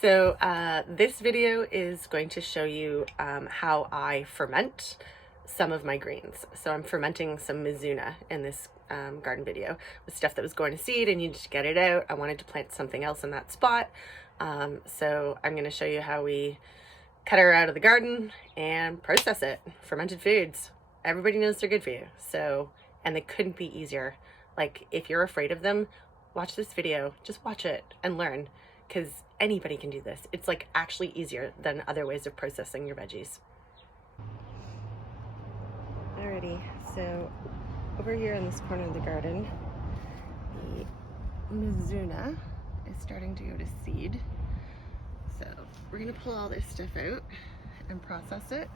So this video is going to show you how I ferment some of my greens. So I'm fermenting some Mizzuna in this garden video with stuff that was going to seed and needed to get it out. I wanted to plant something else in that spot. So I'm going to show you how we cut her out of the garden and process it. Fermented foods. Everybody knows they're good for you. So, and they couldn't be easier. Like, if you're afraid of them, watch this video. Just watch it and learn, because anybody can do this. It's like actually easier than other ways of processing your veggies. Alrighty, so over here in this corner of the garden, the Mizzuna is starting to go to seed. So we're gonna pull all this stuff out and process it.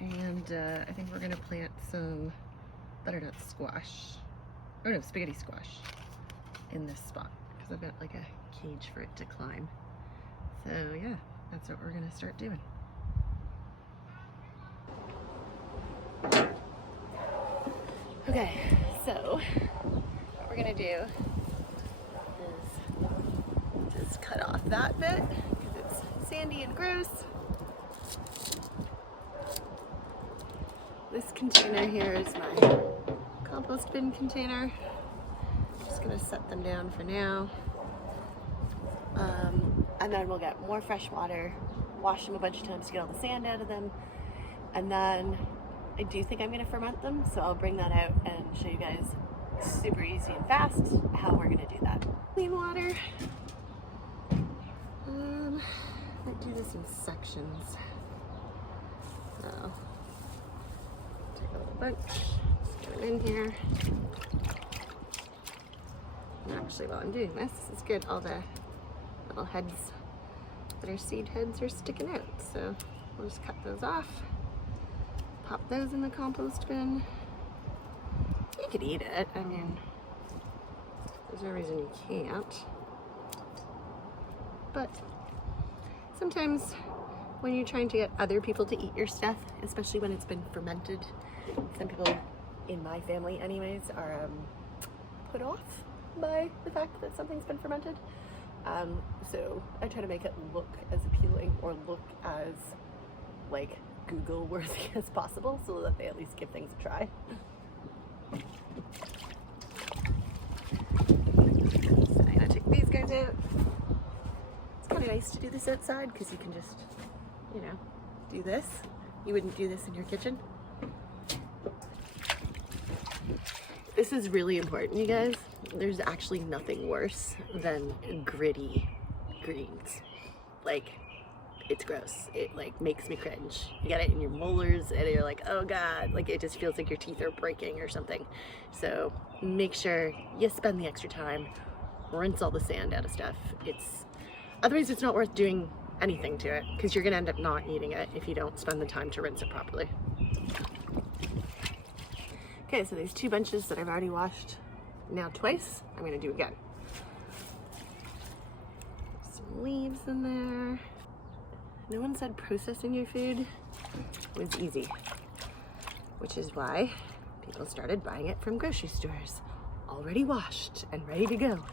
And I think we're gonna plant some butternut squash, or no, spaghetti squash in this spot, because I've got like a cage for it to climb. So yeah, that's what we're gonna start doing. Okay, so what we're gonna do is just cut off that bit because it's sandy and gross. This container here is my compost bin container. I'm just gonna set them down for now. And then we'll get more fresh water, wash them a bunch of times to get all the sand out of them. And then I do think I'm gonna ferment them, so I'll bring that out and show you guys super easy and fast how we're gonna do that. Clean water. Might do this in sections. So take a little bunch, just get them in here. And actually, while I'm doing this is good. All the little heads that are seed heads are sticking out, so we'll just cut those off. Pop those in the compost bin. You could eat it. I mean, there's no reason you can't. But sometimes when you're trying to get other people to eat your stuff, especially when it's been fermented, some people in my family anyways are put off by the fact that something's been fermented. So I try to make it look as appealing or look as like Google worthy as possible, so that they at least give things a try. So I'm gonna take these guys out. It's kind of nice to do this outside because you can just, you know, do this. You wouldn't do this in your kitchen. This is really important, you guys. There's actually nothing worse than gritty greens. Like, it's gross. It like makes me cringe. You get it in your molars and you're like, oh God, like it just feels like your teeth are breaking or something. So make sure you spend the extra time, rinse all the sand out of stuff. Otherwise it's not worth doing anything to it, because you're gonna end up not eating it if you don't spend the time to rinse it properly. Okay, so these two bunches that I've already washed now twice, I'm gonna do again. Some leaves in there. No one said processing your food was easy, which is why people started buying it from grocery stores, already washed and ready to go.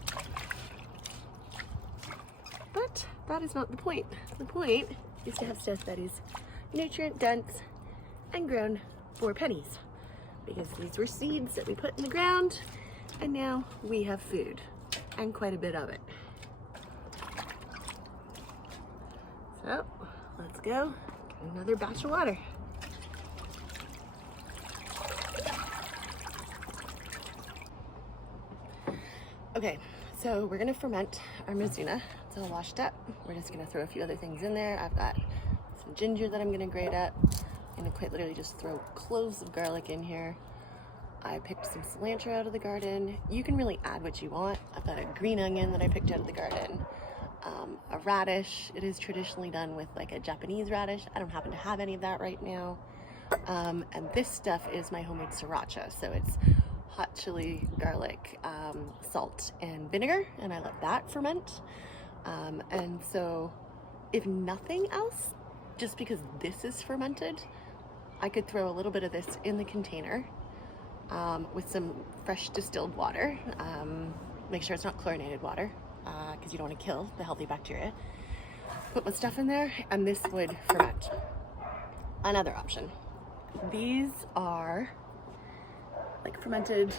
But that is not the point. The point is to have stuff that is nutrient dense and grown for pennies, because these were seeds that we put in the ground and now we have food, and quite a bit of it. So let's go get another batch of water. Okay, so we're gonna ferment our Mizzuna. It's all washed up. We're just gonna throw a few other things in there. I've got some ginger that I'm gonna grate up. I'm gonna quite literally just throw cloves of garlic in here. I picked some cilantro out of the garden. You can really add what you want. I've got a green onion that I picked out of the garden. A radish. It is traditionally done with like a Japanese radish. I don't happen to have any of that right now. And this stuff is my homemade sriracha. So it's hot chili, garlic, salt, and vinegar, and I let that ferment. And so if nothing else, just because this is fermented, I could throw a little bit of this in the container with some fresh distilled water. Make sure it's not chlorinated water. because you don't want to kill the healthy bacteria. Put my stuff in there, and this would ferment. Another option. These are like fermented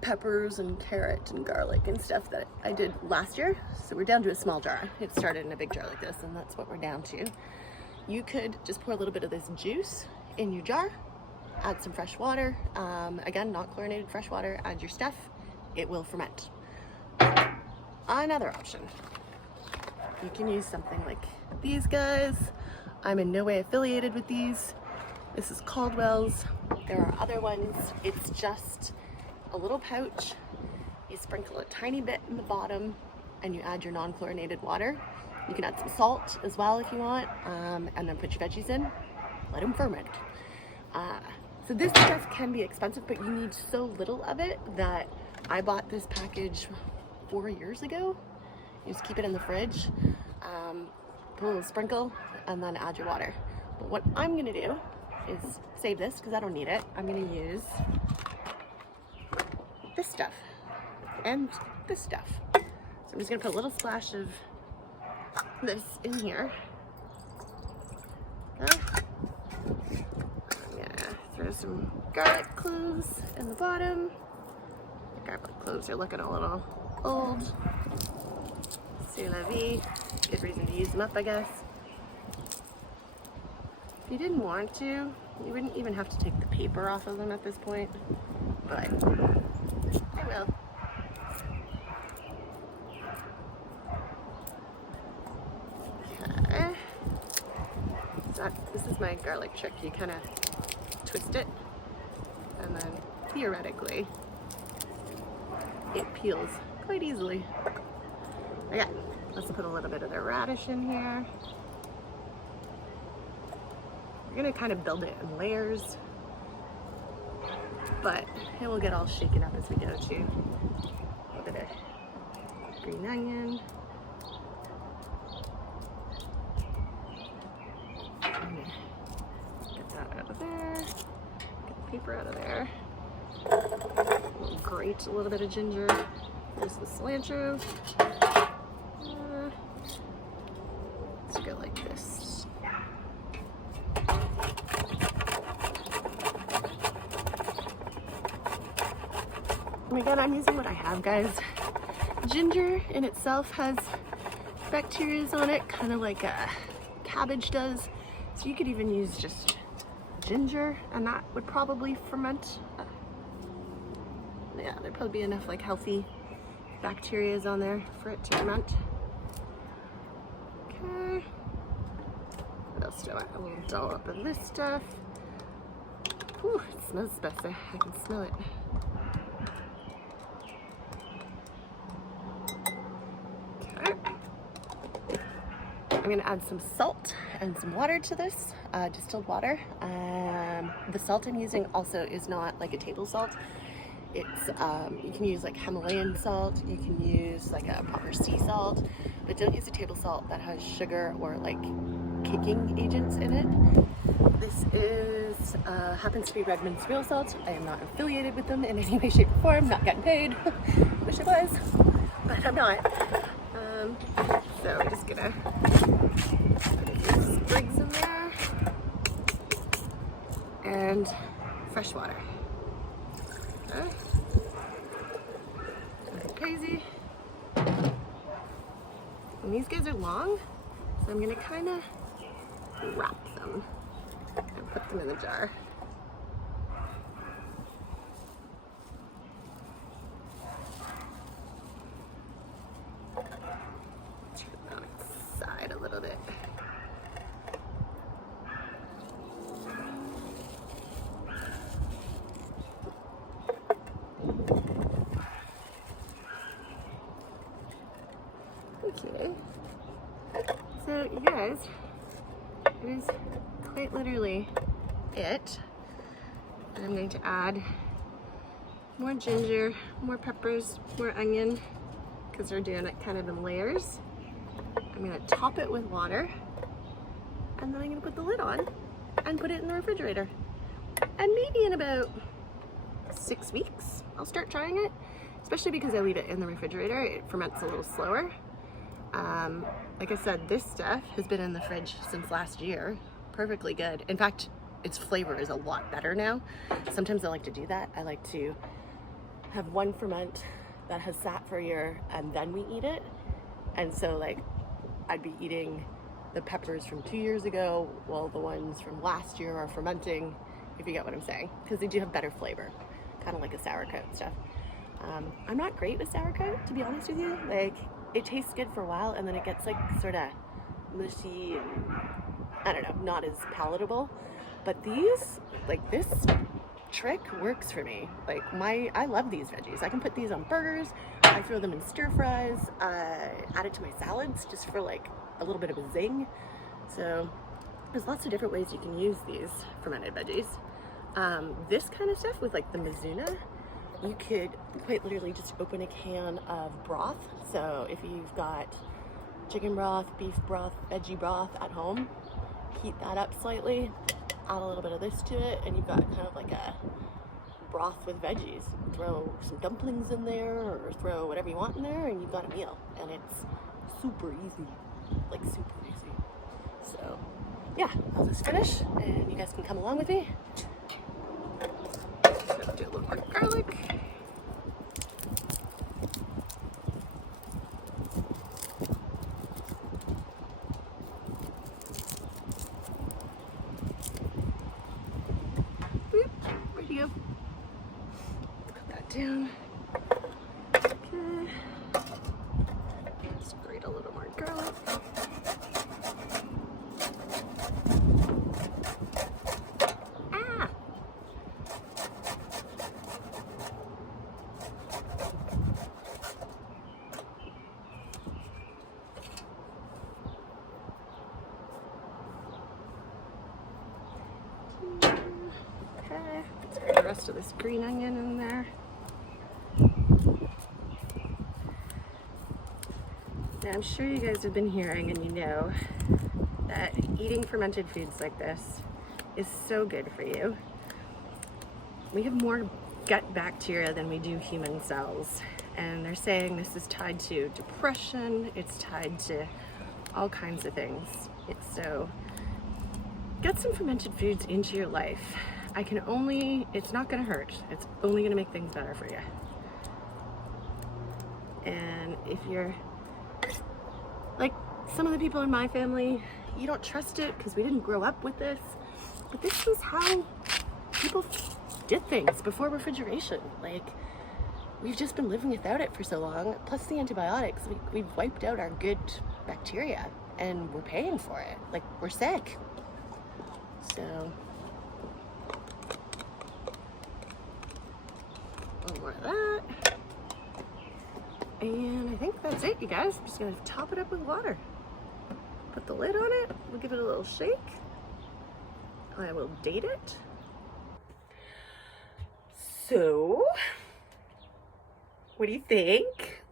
peppers and carrot and garlic and stuff that I did last year. So we're down to a small jar. It started in a big jar like this, and that's what we're down to. You could just pour a little bit of this juice in your jar, add some fresh water. Again, not chlorinated fresh water, add your stuff. It will ferment. Another option. You can use something like these guys. I'm in no way affiliated with these. This is Caldwell's. There are other ones. It's just a little pouch. You sprinkle a tiny bit in the bottom and you add your non-chlorinated water. You can add some salt as well if you want, and then put your veggies in, let them ferment. So this stuff can be expensive, but you need so little of it that I bought this package 4 years ago. You just keep it in the fridge, put a little sprinkle, and then add your water. But what I'm gonna do is save this because I don't need it. I'm gonna use this stuff and this stuff. So I'm just gonna put a little splash of this in here. I'm gonna throw some garlic cloves in the bottom. The garlic cloves are looking a little old. C'est la vie. Good reason to use them up, I guess. If you didn't want to, you wouldn't even have to take the paper off of them at this point, but I will. Okay. So this is my garlic trick. You kind of twist it, and then theoretically, it peels quite easily. Okay, let's put a little bit of the radish in here. We're gonna kind of build it in layers, but it will get all shaken up as we go too. A little bit of green onion. Get that out of there. Get the paper out of there. We'll grate a little bit of ginger. There's the cilantro. Let's go like this. And again, I'm using what I have, guys. Ginger in itself has bacteria on it, kind of like a cabbage does. So you could even use just ginger, and that would probably ferment. Yeah, there'd probably be enough like healthy bacteria on there for it to ferment. Okay. What else do I want? A little dollop of this stuff. Whew, it smells better. I can smell it. Okay. I'm gonna add some salt and some water to this, distilled water. The salt I'm using also is not like a table salt. It's, you can use like Himalayan salt, you can use like a proper sea salt, but don't use a table salt that has sugar or like kicking agents in it. This is, happens to be Redmond's real salt. I am not affiliated with them in any way, shape, or form, not getting paid. Wish I was, but I'm not. So we're just gonna put a few sprigs in there and fresh water. Okay. Nothing crazy. And these guys are long, so I'm gonna kind of wrap them and put them in the jar. Turn it on its side a little bit. Okay, so you guys, it is quite literally it. And I'm going to add more ginger, more peppers, more onion, because we're doing it kind of in layers. I'm going to top it with water, and then I'm going to put the lid on and put it in the refrigerator. And maybe in about 6 weeks, I'll start trying it. especially because I leave it in the refrigerator, it ferments a little slower. Like I said, this stuff has been in the fridge since last year, perfectly good. In fact, its flavor is a lot better now. Sometimes I like to do that. I like to have one ferment that has sat for a year and then we eat it. And so like I'd be eating the peppers from 2 years ago while the ones from last year are fermenting, if you get what I'm saying, because they do have better flavor, kind of like a sauerkraut stuff. I'm not great with sauerkraut, to be honest with you. Like, it tastes good for a while and then it gets like sort of mushy and I don't know, not as palatable. But these, like this trick works for me. Like I love these veggies. I can put these on burgers, I throw them in stir fries, add it to my salads just for like a little bit of a zing. So there's lots of different ways you can use these fermented veggies. This kind of stuff with like the Mizzuna, you could quite literally just open a can of broth. So if you've got chicken broth, beef broth, veggie broth at home, heat that up slightly, add a little bit of this to it, and you've got kind of like a broth with veggies. Throw some dumplings in there or throw whatever you want in there and you've got a meal. And it's super easy, like super easy. So yeah, I'll just finish and you guys can come along with me. So do a little more garlic. Boop, where'd you go? Put that down. Okay. Let's grate a little more garlic. Okay, let's get the rest of this green onion in there. Now, I'm sure you guys have been hearing and you know that eating fermented foods like this is so good for you. We have more gut bacteria than we do human cells, and they're saying this is tied to depression, it's tied to all kinds of things. So get some fermented foods into your life. It's not gonna hurt. It's only gonna make things better for you. And if you're like some of the people in my family, you don't trust it because we didn't grow up with this, but this was how people did things before refrigeration. Like, we've just been living without it for so long, plus the antibiotics. We've wiped out our good bacteria and we're paying for it. Like, we're sick. So a little more of that. And I think that's it, you guys. I'm just gonna top it up with water. Put the lid on it, we'll give it a little shake. I will date it. So, what do you think?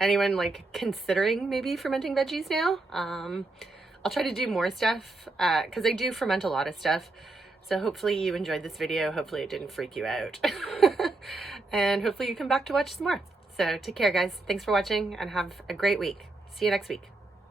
Anyone like considering maybe fermenting veggies now? I'll try to do more stuff because I do ferment a lot of stuff. So hopefully you enjoyed this video. Hopefully it didn't freak you out. And hopefully you come back to watch some more. So take care, guys. Thanks for watching and have a great week. See you next week.